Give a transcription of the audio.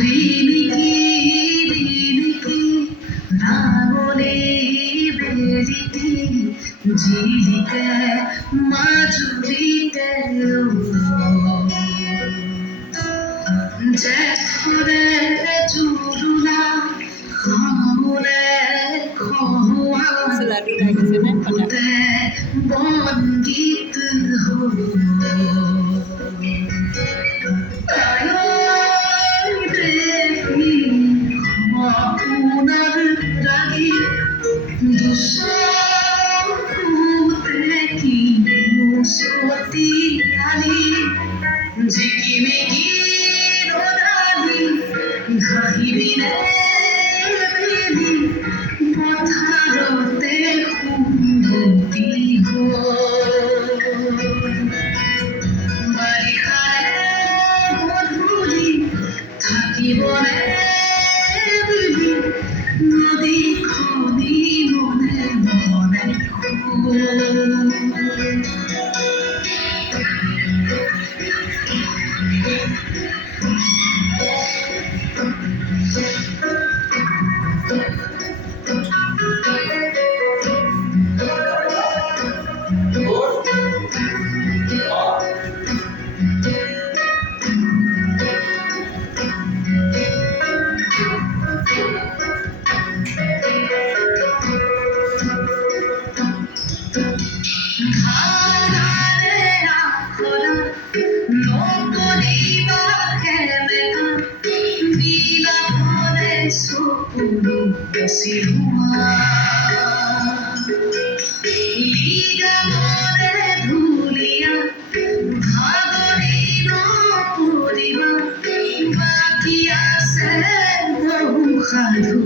রিনিকি রিনিকি রাঙনে বেরিতি ঝিলিকে মাজুরিতে যেথরে জুরুলা খমুরে খহুয়া কুতে বন্দিত হো ঝিকিমিকি রোদালি ঘাহিবিনে বেলি পথারতে খুন্দতি হো বাৰিষাৰে মধুলি থাকিবনে বুলি নদীখনি মনে মনে ঘাড়ে আখলা নকরিবা কেনেকা বিলাপৰে চকুলো চিৰুৱা লিগামৰে ধুলীয়া ভাগৰি নপৰিবা বাকী আছে বহু সাধু